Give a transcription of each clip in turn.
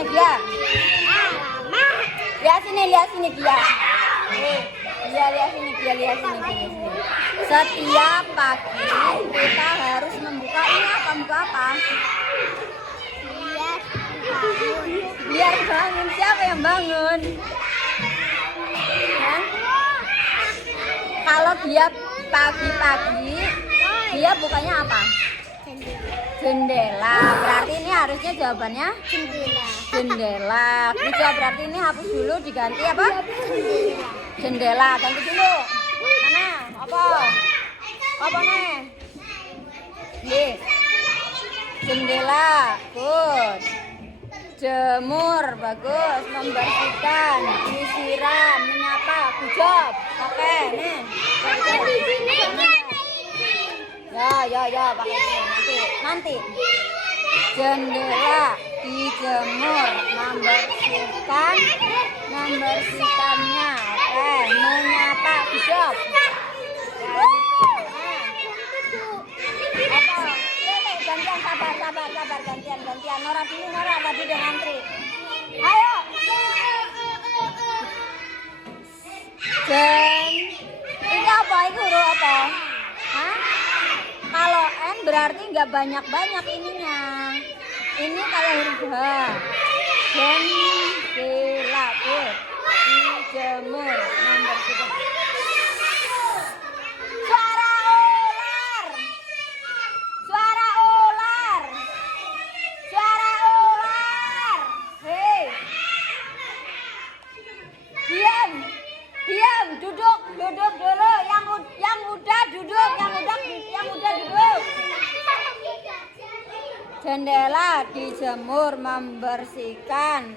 namanya Gia? Lihat sini Gia. Iya, lihat sini Gia, lihat sini. Setiap pagi kita harus membuka ini apa? Membuka apa? Biar bangun. Siapa yang bangun? Hah? Kalau dia pagi-pagi, dia bukanya apa? Jendela. Berarti ini harusnya jawabannya jendela. Dijawab berarti ini hapus dulu, diganti apa? Jendela. Ganti dulu. Mana? Apa nih? Nih. Jendela. Good. Jemur. Bagus. Membersihkan. Disiram. Menyapa. Good job. Oke, nih. Ya, pakai ini nanti. Jendela dijemur, membersihkannya. Oke, menyapa, good job. Apa? Gantian, sabar, gantian. Nora dulu, tadi udah ngantri. Ayo. Ini apa? Ini huruf apa? Hah? Kalau N berarti nggak banyak ininya. Ini kayak huruf H. Jendela, good. Dijemur, membersihkan. Suara ular. Hei. Diam. Duduk dulu. Yang udah duduk. Jendela dijemur, membersihkan,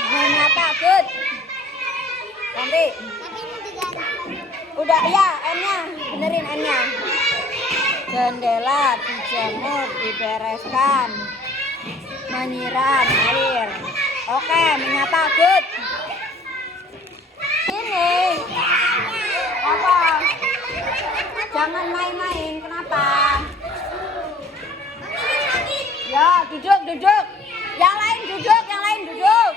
menyapa, good. Ganti. Udah ya, N-nya, benerin N-nya. Jendela dijemur, dibereskan, menyiram air. Oke, menyapa, good. Ini apa? Jangan main-main, kenapa? Ya, duduk. Yang lain duduk.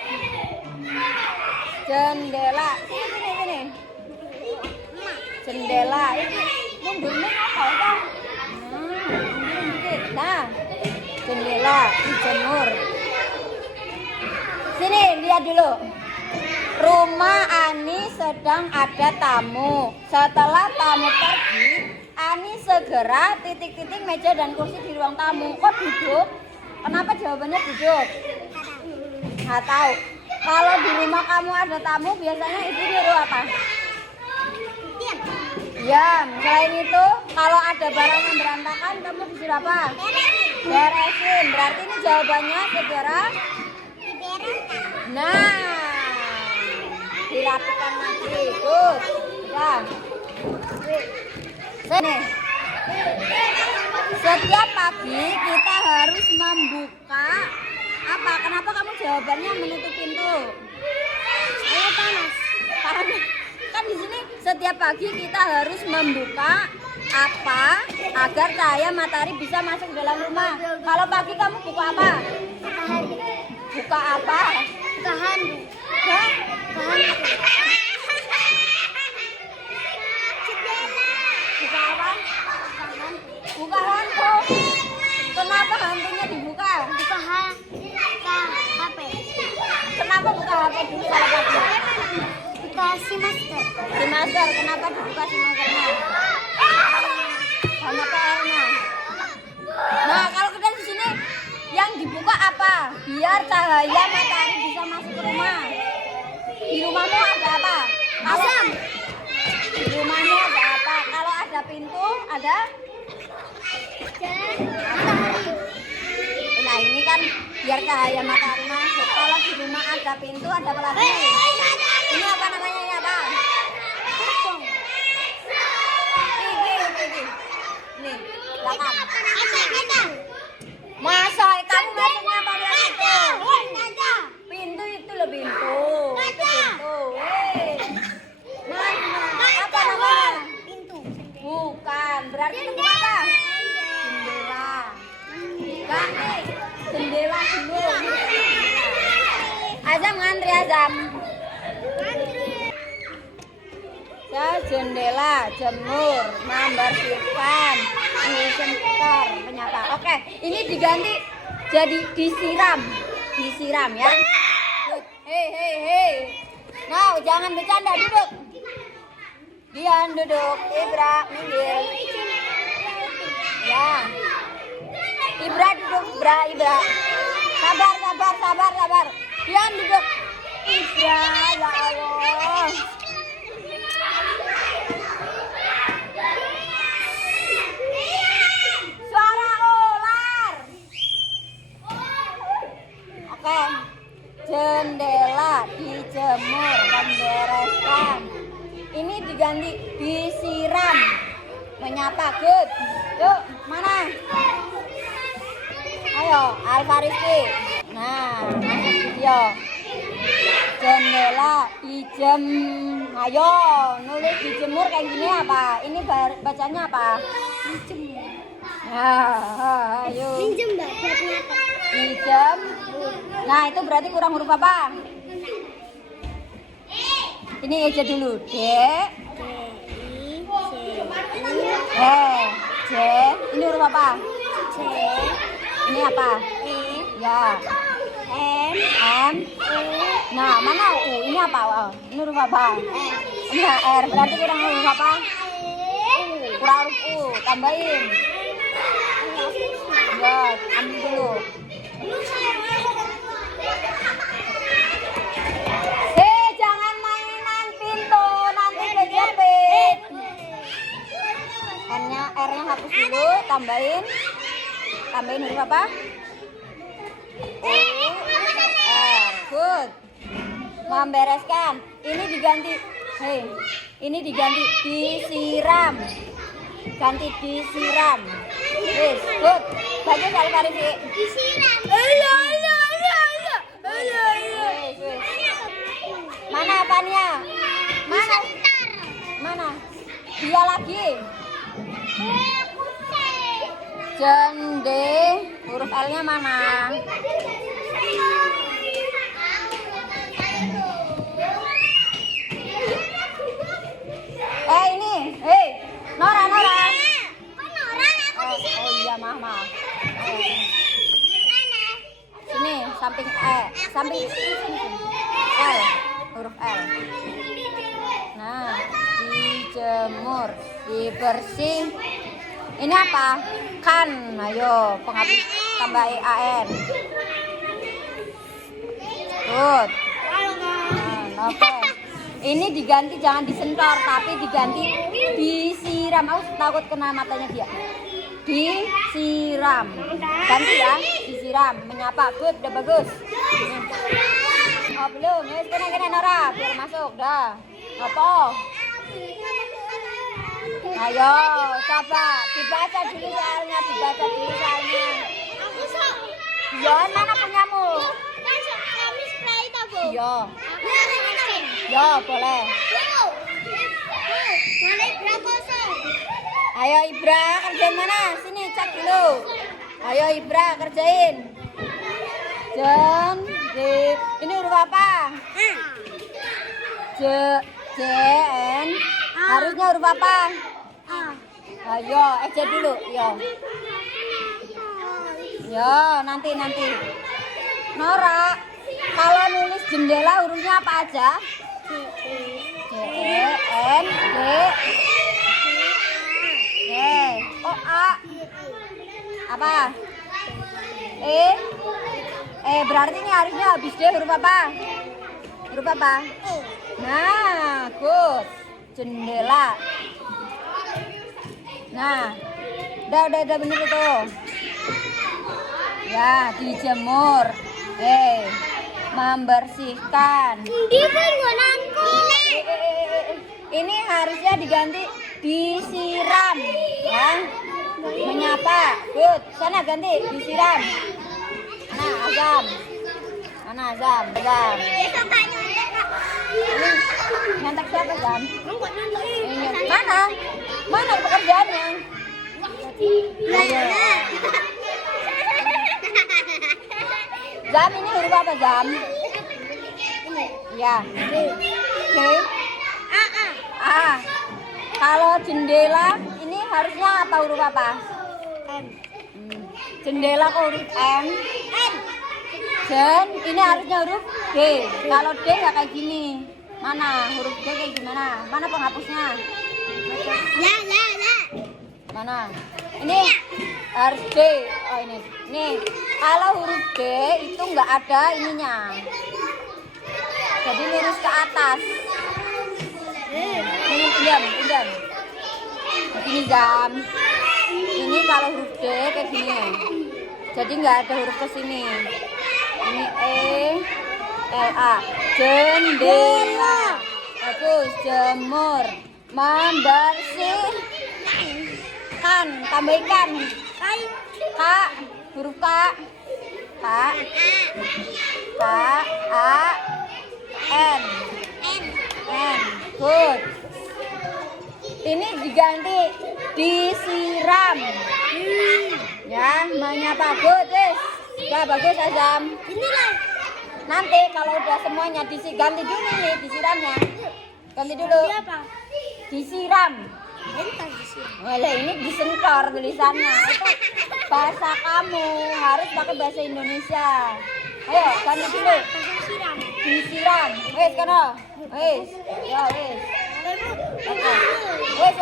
Jendela. Sini. Jendela. Mundurnya apa? Nah, jendela dijemur. Sini, lihat dulu. Rumah Ani sedang ada tamu. Setelah tamu pergi, Ani segera titik-titik meja dan kursi di ruang tamu. Kok duduk? Kenapa jawabannya duduk? Nggak tahu. Kalau di rumah kamu ada tamu, biasanya ibu nyuruh apa? Diam. Selain itu, kalau ada barang yang berantakan, kamu disuruh apa? Beresin. Berarti ini jawabannya segera dirapikan lagi. Good. Ya. Sini. Setiap pagi kita harus membuka apa? Kenapa kamu jawabannya menutup pintu? Ayo panas. Kan di sini setiap pagi kita harus membuka apa agar cahaya matahari bisa masuk ke dalam rumah. Kalau pagi kamu buka apa? Buka apa? Buka handuk. Buka apa? Buka handuk. Kenapa handuknya dibuka? Buka HP. Kenapa buka HP dulu kalau pagi? Buka si masker. Kenapa dibuka si maskernya? Banyak PR-nya. Nah, kalau kita di sini yang dibuka apa? Biar cahaya matahari bisa masuk ke rumah. Di rumahmu ada apa? Asam. Di rumahmu ada apa? Kalau ada pintu, ada matahari. Nah, ini kan biar cahaya matahari masuk. Kalau di rumah ada pintu, ada apa lagi? Ini apa namanya? Ini apa? Nih, belakang. Masa kamu masuknya apa itu? Pintu itu loh, pintu. Itu pintu. Mana? Apa namanya? Pintu. Bukan. Berarti itu apa? Jendela. Ganti. Jendela. Jam. Jendela, jemur, membersihkan, disemprot, menyapa. Oke, ini diganti jadi disiram ya. Hei. Nah, jangan bercanda, duduk. Dian duduk, Ibra minggir. Ya. Ibra duduk, Ibra. Sabar. Dian duduk. Ibra, ya Allah. Suara ular. Oke. Jendela dijemur, membereskan. Ini diganti disiram, menyapa. Good. Yuk, mana? Ayo, Alfariski. Nah, masuk video. Jendela dijem. Ayo, nulis dijemur kayak gini apa? Ini bacanya apa? Dijemur. Nah, ayo. Dijem, Mbak. Dijem. Nah, itu berarti kurang huruf apa? Ini aja dulu. D. J. Ini huruf apa? C. Ini apa? E. Ya. M. Nah, mana U? Ini apa? Ini huruf apa? Ini R. Berarti kurang huruf apa? Kurang huruf U. Tambahin. Ya, ambil dulu. Jangan mainan pintu, nanti kejepit. R-nya hapus dulu, tambahin huruf apa? Good. Membereskan. Ini diganti. Ini diganti disiram. Ganti disiram. Yes, good. Bagus Alfariski. Disiram. Mana apanya? Mana? Dia lagi. Jende, huruf L-nya mana? Ini. Nora. Kok Nora? Aku di sini. Oh iya, maaf. Sini, samping samping L, huruf L. Nah, dijemur, dibersih. Ini apa? Kan, ayo penghapus tambah EAN. Good. Oke. Ini diganti jangan disentor, tapi diganti disiram. Aku takut kena matanya dia. Disiram. Ganti ya, disiram, menyapa. Good, udah bagus. Oh belum, ya kena Nora, biar masuk, dah. Apa? Ayo, coba dibaca dulu soalnya, Ya, mana punyamu? Ya, boleh. Ayo Ibra, kerjain mana? Sini, cek dulu. Ayo Ibra, kerjain. Ini huruf apa? N. Harusnya huruf apa? Ayo, aja dulu. Yo, nanti. Nora, kalau nulis jendela hurufnya apa aja? N, D. Oh, A. Apa? E. Berarti ini harusnya habis D huruf apa? Nah, good. Jendela. Nah, udah bener itu. Ya, dijemur. Membersihkan. Ini harusnya diganti disiram, ya. Menyapa. Good. Sana ganti disiram. Mana Azam? Ini nyantek siapa Zam? Mana pekerjaannya? Zam, ini huruf apa Zam? Ya. D. A. Kalau jendela ini harusnya apa, huruf apa? Jendela kok huruf M. Jen ini harusnya huruf D. Kalau D ya kayak gini. Mana huruf D kayak gimana? Mana penghapusnya? Mana? Ini harus D. Oh ini. Nih, kalau huruf D itu nggak ada ininya. Jadi lurus ke atas. Ini pinjam. Begini jam. Ini kalau huruf D kayak gini. Jadi nggak ada huruf ke sini. Ini E-L-A. Jendela. Bagus. Jemur. Membersihkan. Tambah ikan. K. Huruf K. K. A. N. Good. Ini diganti disiram. Ya, menyapa. Good. Ya, bagus Azam. Nanti kalau udah semuanya ganti dulu nih disiramnya. Ganti dulu. Disiram. Oleh ini disentor tulisannya. Itu bahasa kamu, harus pakai bahasa Indonesia. Ayo, ganti dulu. Disiram. Wes kono. Wes. Ya wes. Wes.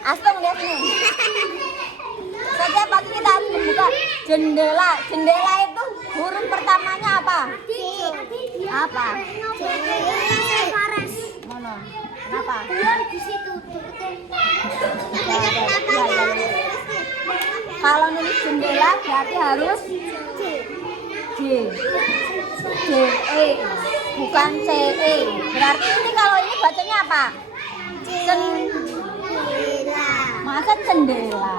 Astung lihat nih. Setiap pagi kita harus membuka jendela. Jendela itu huruf pertamanya apa? Apa? Mana? Kenapa? Di situ. Kalau nulis jendela berarti harus J. E, bukan C E. Berarti ini kalau ini bacanya apa? Masa jendela?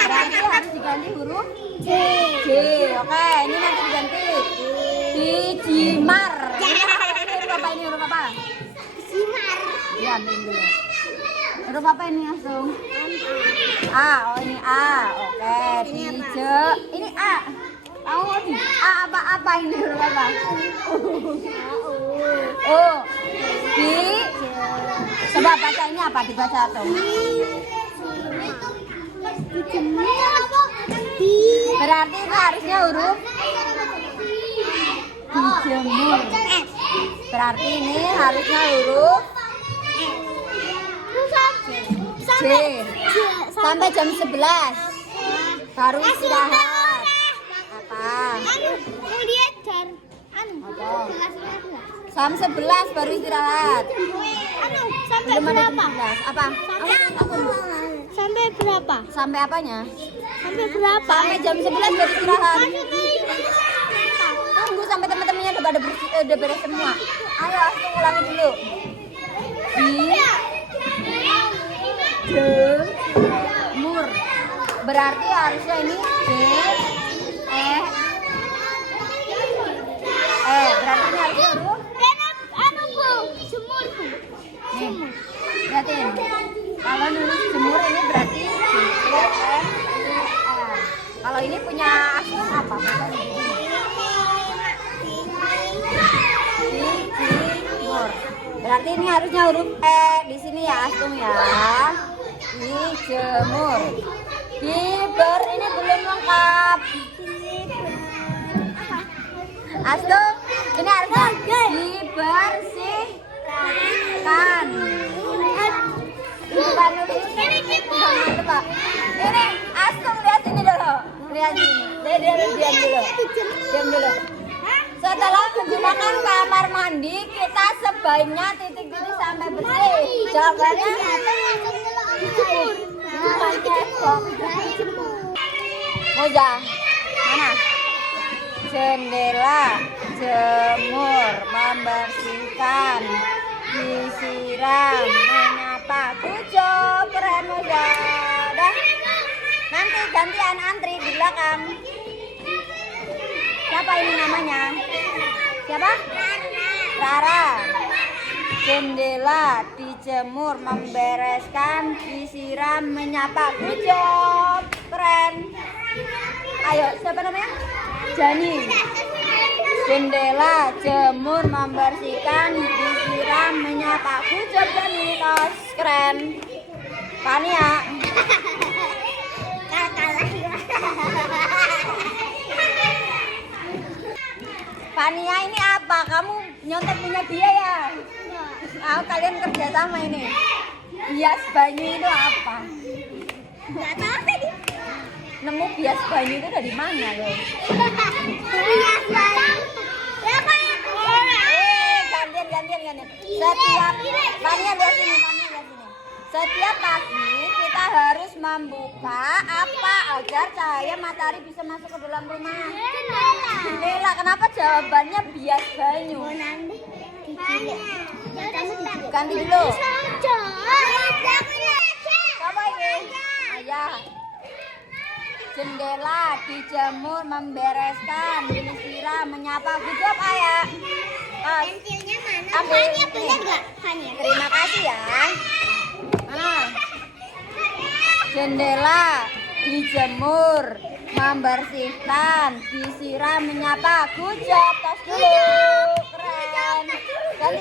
Berarti harus diganti huruf J. Oke, ini nanti diganti dijimar. Ini huruf apa? Simar. Ya, ambil dulu. Huruf apa ini langsung? A. Oh ini A. Oke. Ini A. Tahu di A apa ini huruf apa? Oh. Di. Coba baca ini apa? Dibaca tuh. Berarti itu harusnya huruf dijemur. Berarti ini harusnya huruf J. Sampai jam 11 baru istirahat. Apa? Jam 11 baru istirahat. Belum ada jam 11. Apa? Sampai berapa? Sampai apanya? Sampai berapa? Sampai jam 11 baru istirahat. Tunggu sampai teman-temannya udah pada udah beres semua. Ayo, aku ulangi dulu. Dijemur. Berarti harusnya ini J E. Berarti ini harusnya huruf Jemur. nih. Lihatin. Kalau nulis jemur ini berarti J E M. Kalau ini punya asal apa? Dijemur. Berarti ini harusnya huruf E di sini ya, Astung ya. Dijemur. Diber ini belum lengkap. Astung, ini harusnya dibersihkan. Bukan nulis. Ini Astung lihat ini dulu. Lihat ini. Diam dulu. Setelah menggunakan kamar mandi, kita sebaiknya titik-titik sampai bersih. Jawabannya Moja. Mana? Jendela, jemur, membersihkan, disiram, menyapa. Kucuk, keren Moja. Dah. Nanti gantian antri di belakang. Siapa ini namanya? Siapa? Rara. Jendela, dijemur, membereskan, disiram, menyapa. Good job. Keren. Ayo, siapa namanya? J. Jani. Jendela, jemur, membersihkan, disiram, menyapa. Good job Jani, tos keren. Fania. Fania ini apa? Kamu nyontek punya dia ya? Ah, kalian kerja sama ini. Bias banyu itu apa? Nggak tahu tadi. Nemu bias banyu itu dari mana loh? Bias banyu. Berapa ya? Gantian. Setiap Fania lihat sini. Setiap pagi kita harus membuka apa agar cahaya matahari bisa masuk ke dalam rumah? Jendela. Kenapa jawabannya bias banyu? Ganti dulu. Coba ini. Ayah. Jendela, dijemur, membereskan, disiram, menyapa. Good job ayah. Pensilnya mana? Ambil. Fania bener nggak? Fania. Terima kasih ya. Jendela, dijemur, membersihkan, disiram, menyapa. Good job, tos dulu. Keren. Ganti,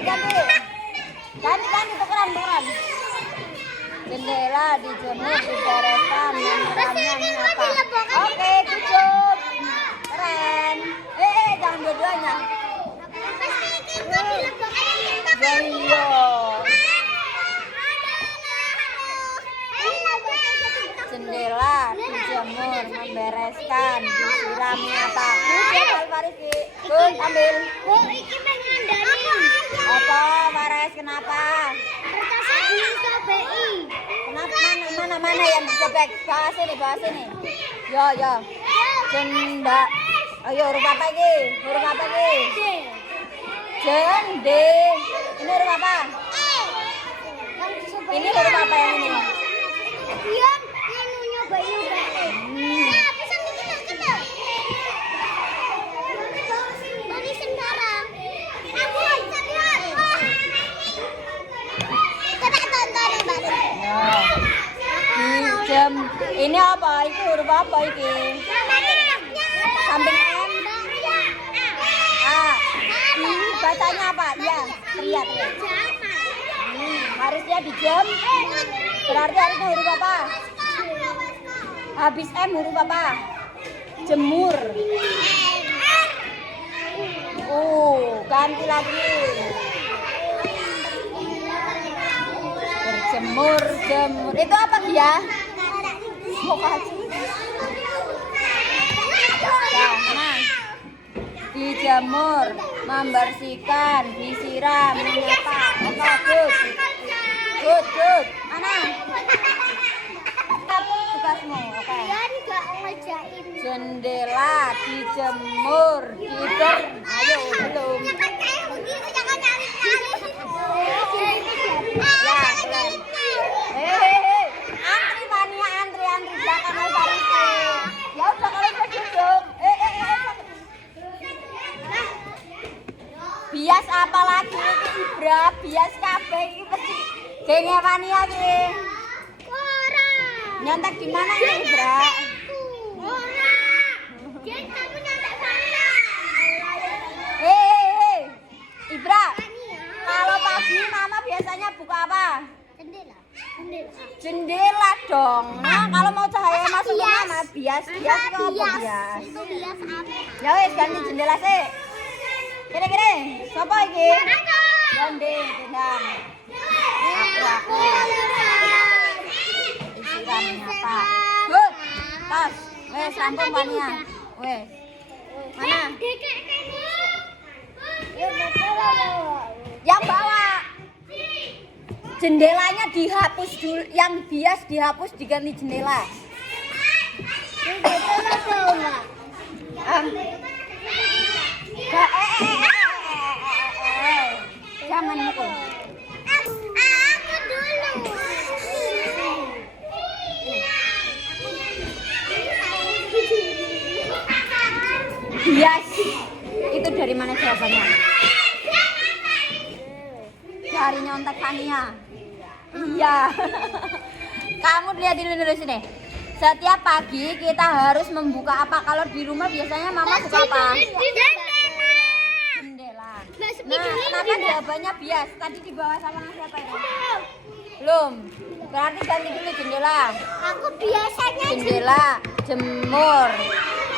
tukeran. Jendela, dijemur, dibereskan, menyiramnya, menyapa. Oke, good job. Keren. Jangan dua-duanya. Iya. Jendela, dijemur, membereskan, disiram, menyapa. Good, Alfarisi. Good, ambil. Iki mengandani. Apa, Fares? Kenapa? Kertasnya disobeki. Kenapa? Mana yang disobek? Bahas ini. Yo. Ayo, huruf apa ini? Jende. Ini huruf apa? Ini huruf apa yang ini? Dia yang nyoba-nyobain. Pesan kita. Mari sekarang. Aku bisa lihat. Kita tonton Dijem. Ini apa? Itu huruf apa ini? Samping M. A. Ini bacanya apa? Ya, teriak. Harusnya dijem. Berarti harusnya huruf apa? Habis M huruf apa? Jemur. Ganti lagi. Berjemur. Itu apa dia? Mana? Dijemur, membersihkan, disiram, menyapa. Good. Mana? Tugasmu, oke. Jendela, dijemur, ayo belum. Ya, belum. Antri Fania, antri belakang Alfarisi. Ya udah kalau udah duduk. Bias apa lagi ini Ibra? Bias kabeh iki mesti genge Fania iki. Nyontek di mana ini Ibra? Jadi kamu nyontek Fania. Ibra. Kalau pagi mama biasanya buka apa? Jendela dong. Nah, kalau mau cahaya masuk ke mama bias itu apa bias? Itu bias apa? Ya wis ganti jendela sih. Kira-kira siapa iki? Ganti tendang. Aku. Isiramnya apa? Good. Pas. Wes rampung Fania. Wes. Mana? Yang bawa. Jendelanya dihapus dulu, yang bias dihapus diganti jendela. Jangan mukul. Aku dulu. Bias. Itu dari mana jawabannya? Dari nyontek Fania. Iya. Kamu lihat dulu sini. Setiap pagi kita harus membuka apa? Kalau di rumah biasanya mama buka apa? Jendela. Nah, kenapa jawabannya bias? Tadi di bawah sama siapa itu? Belum. Berarti ganti dulu jendela. Aku biasanya Jendela, jemur.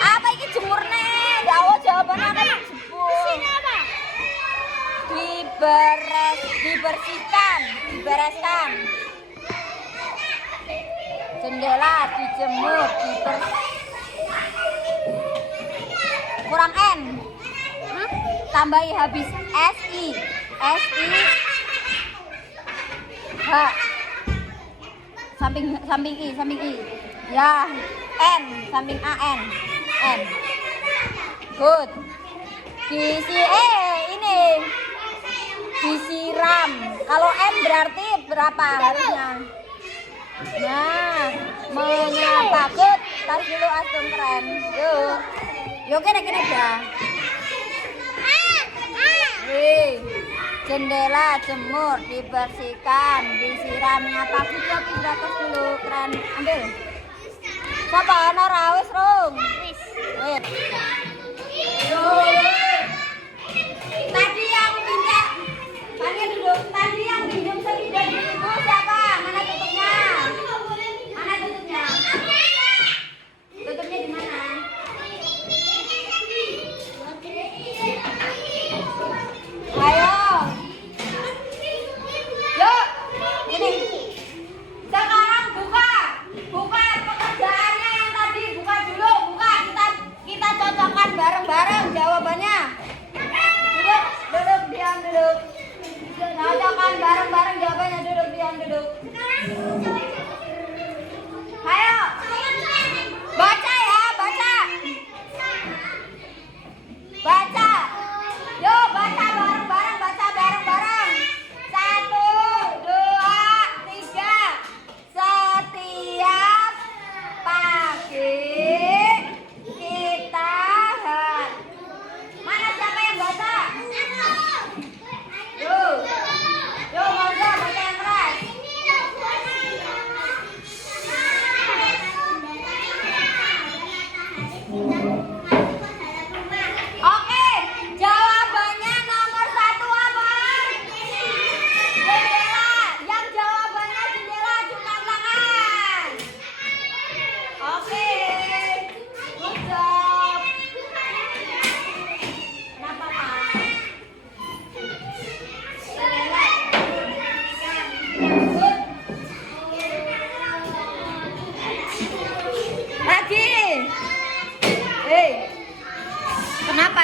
Apa ini jemur nih? Jawab jawabannya apa? Jemur. Dibereskan. Jendela dijemur, kurang N. Tambahi habis SI. H. Samping I. Ya, N samping AN. N. Good. Ini disiram. Kalau M berarti berapa harusnya? Nah, menyapa. Good. Tarik dulu Astum, keren. Yuk kira-kira dah. Jendela jemur, dibersihkan, disiram, nyapa. Tapi beratas dulu, keren. Ambil. Siapa? Nora, wis rung. Wis. Tadi yang minta, panggil dulu. Tadi yang minum sepeda di ibu siapa? Mana tutupnya? Tutupnya di mana? Ayo. Yuk. Ini. Sekarang buka pekerjaannya yang tadi. Buka dulu. Kita cocokkan bareng-bareng jawabannya. Duduk, diam, duduk. Cocokkan bareng-bareng jawabannya. Duduk, diam, duduk. Ayo. Baca ya, baca. Yuk, baca bareng-bareng. 1, 2, 3. Setiap pagi kita mana siapa yang baca? Yuk, monggo baca yang keras. Oke, jawabannya nomor 1 apa? Jendela. Yang jawabannya jendela, angkat tangan. Oke, good job. Kenapa Pak? Jendela. Good. Lagi. Kenapa?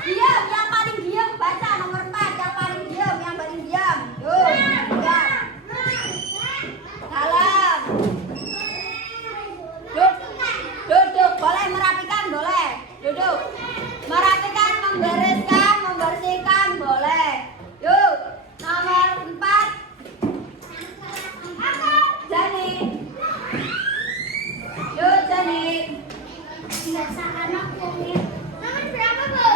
Diam, yang paling diam baca nomor 4. Yang paling diam. Yuk, diam. Salam. Duduk. Boleh merapikan, boleh. Duduk. Merapikan, membersihkan, boleh. Yuk, nomor 4. Jani. Yuk, Jani. biasaan aku ya. Nomor berapa, Bu?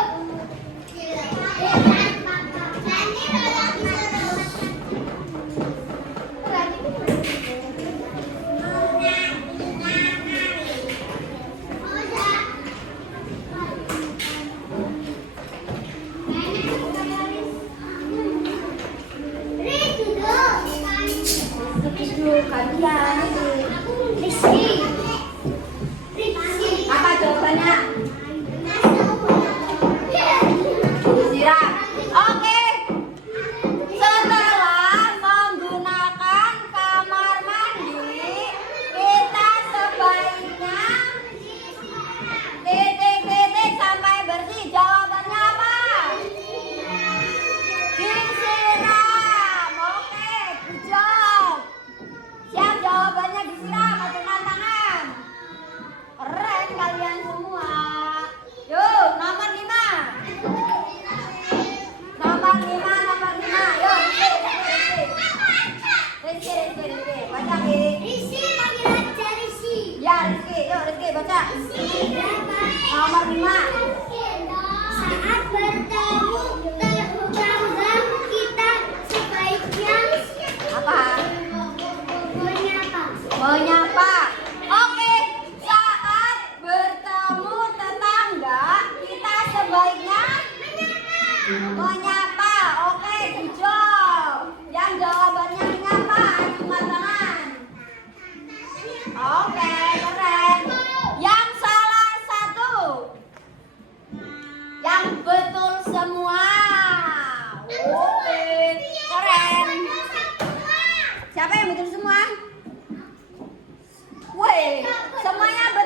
Apa jawabannya? Disiram. Oke. Setelah menggunakan kamar mandi, kita sebaiknya titik-titik sampai bersih. Jawabannya apa? Disiram. Oke, good job. Siap, jawabannya disiram. Acungkan tangan. Keren kalian semua. Yuk, nomor 5. Nomor 5. Yuk, Rizky. Baca, Rizky, panggil aja Rizky. Ya, Rizky. Yuk, Rizky, baca. Nomor 5. Saat Menyapa. Oke, hijau. Yang jawabannya menyapa, angkat tangan. Oke, keren. Yang salah satu. Yang betul semua. Oke, keren. Siapa yang betul semua? Woi, semuanya betul.